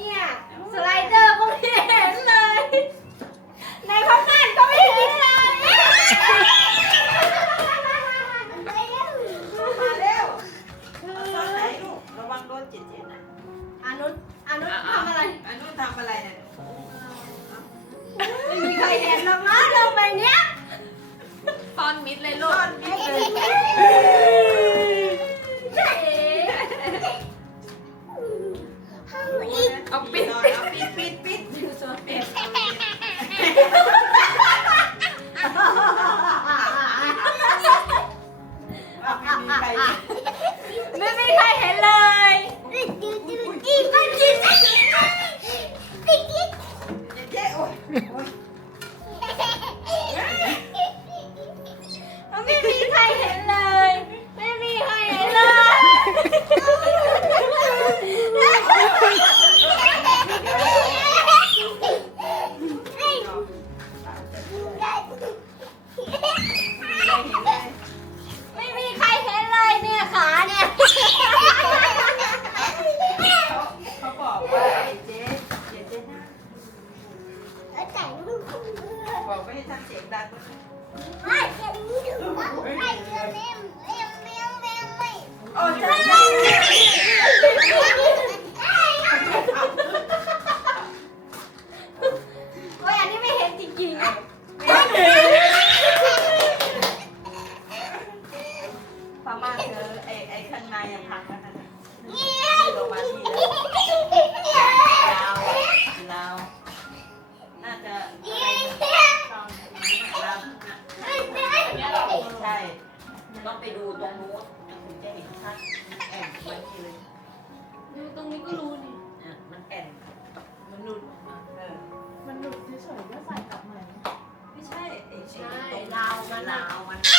นี่ยสไลเดอร์ก็ไม่เห็นเลย ในข้างบ้านก็ไม่เห็นเลยเร็วเอาซ่อวระวังโดนเจ็บๆนะอานุอานุทำอะไร อันนู้นทำอะไรเนี่ยไม่มีใครเห็นหรอกนะลงไปเนี้ย ตอนมิดเลยลูก ไอ้เด็ก ไม่มีใครเห็นเลย ไม่มีใครเห็นเลย ไม่มีใครเห็นเลยเนี่ยขาเนี่ย เขาบอกว่าไอ้เจ๊เจ๊เจ๊นะบอกไม่ให้ทำเสียงดัง โอ้ใช่ใช่โอ้ยอันนี้ไม่เห็นจริงๆอะพม่าเธอไอ้ไอ้ข้างในอะพังแล้วนะนี่ลงมาที่แล้วลาว ต้องไปดูตรงนู้นถึงจะเห็นชัดแอนไว้ทีเลยดูตรงนี้ก็รู้นี่อะมันแอนมันหลุดเออมันหลุดเฉยๆก็ใส่กลับใหม่ไม่ใช่ไอ้ใช่ไอ้ลาวมันลาวมันเลย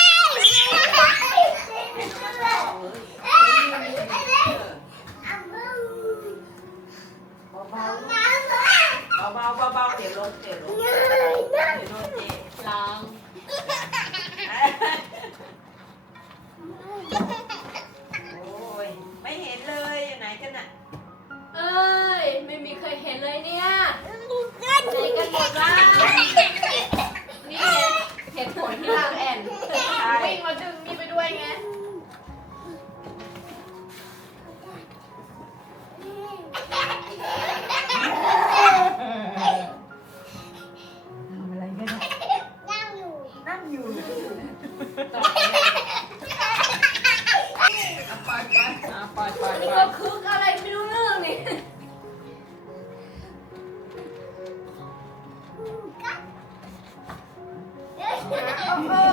เบาเบาๆเบาๆเดี๋ยวลงเดี๋ยวลง อะปล่อยปล่อยอะปล่อยปล่อยอันปนี้ล่ก็อยคึกอะไรไม่รู้เรื่องนี่โอ้